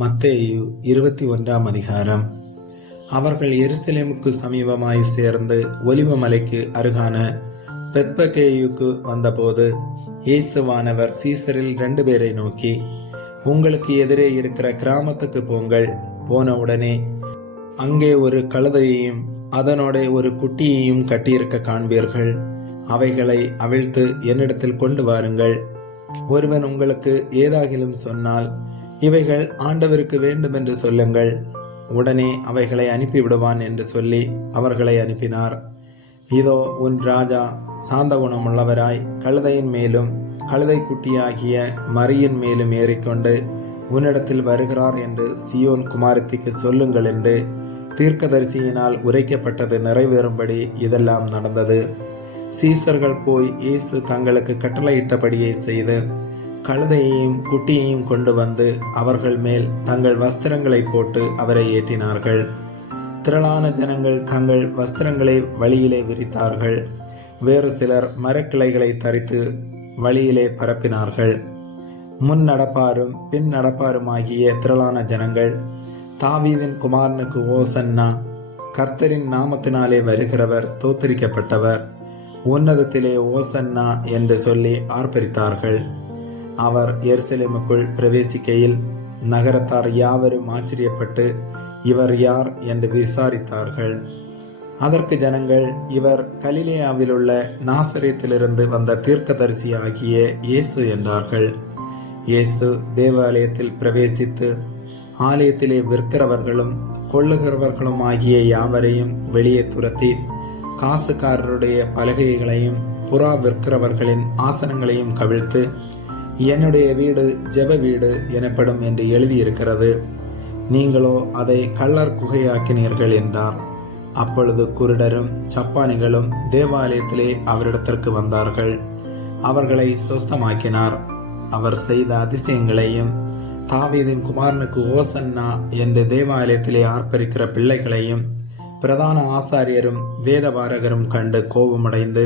மத்தேயு 21 அதிகாரம். அவர்கள் எருசலேமுக்கு சமீபமாய் சேர்ந்து ஒலிவ மலைக்கு அருகான பெத்பகேயுக்கு வந்தபோது இயேசுவானவர் சீசரில் 2 பேரை நோக்கி, உங்களுக்கு எதிரே இருக்கிற கிராமத்துக்கு போங்கள். போன உடனே அங்கே ஒரு கழுதையையும் அதனோட ஒரு குட்டியையும் கட்டியிருக்க காண்பீர்கள். அவைகளை அவிழ்த்து என்னிடத்தில் கொண்டு வாருங்கள். ஒருவன் உங்களுக்கு ஏதாகிலும் சொன்னால், இவைகள் ஆண்டவருக்கு வேண்டும் என்று சொல்லுங்கள், உடனே அவைகளை அனுப்பிவிடுவான் என்று சொல்லி அவர்களை அனுப்பினார். இதோ உன் ராஜா சாந்த குணமுள்ளவராய் கழுதையின் மேலும் கழுதை குட்டியாகிய மரியின் மேலும் ஏறிக்கொண்டு உன்னிடத்தில் வருகிறார் என்று சியோன் குமாரத்திக்கு சொல்லுங்கள் என்று தீர்க்கதரிசியினால் உரைக்கப்பட்டது நிறைவேறும்படி இதெல்லாம் நடந்தது. சீசர்கள் போய் இயேசு தங்களுக்கு கட்டளையிட்டபடியே செய்து கழுதையையும் குட்டியையும் கொண்டு வந்து அவர்கள் மேல் தங்கள் வஸ்திரங்களை போட்டு அவரை ஏற்றினார்கள். திரளான ஜனங்கள் தங்கள் வஸ்திரங்களை வழியிலே விரித்தார்கள். வேறு சிலர் மரக்கிளைகளை தரித்து வழியிலே பரப்பினார்கள். முன் நடப்பாரும் பின் நடப்பாருமாகிய திரளான ஜனங்கள், தாவீதின் குமாரனுக்கு ஓசன்னா, கர்த்தரின் நாமத்தினாலே வருகிறவர் ஸ்தோத்திரிக்கப்பட்டவர், உன்னதத்திலே ஓசன்னா என்று சொல்லி ஆர்ப்பரித்தார்கள். அவர் எருசலேமுக்குள் பிரவேசிக்கையில் நகரத்தார் யாவரும் ஆச்சரியப்பட்டு, இவர் யார் என்று விசாரித்தார்கள். அதற்கு ஜனங்கள், இவர் கலிலேயாவில் உள்ள நாசரேத்திலிருந்து வந்த தீர்க்கதரிசி ஆகிய இயேசு என்றார்கள். இயேசு தேவாலயத்தில் பிரவேசித்து ஆலயத்திலே விற்கிறவர்களும் கொள்ளுகிறவர்களும் ஆகிய யாவரையும் வெளியே துரத்தி காசுக்காரருடைய பலகைகளையும் புறா விற்கிறவர்களின் ஆசனங்களையும் கவிழ்த்து, என்னுடைய வீடு ஜெப வீடு எனப்படும் என்று எழுதியிருக்கிறது, நீங்களோ அதை கள்ளர் குகையாக்கினீர்கள் என்றார். அப்பொழுது குருடரும் சப்பானிகளும் தேவாலயத்திலே அவரிடத்திற்கு வந்தார்கள். அவர்களை சொஸ்தமாக்கினார். அவர் செய்த அதிசயங்களையும் தாவீதின் குமாரனுக்கு ஓசன்னா என்று தேவாலயத்திலே ஆர்ப்பரிக்கிற பிள்ளைகளையும் பிரதான ஆசாரியரும் வேதபாரகரும் கண்டு கோபமடைந்து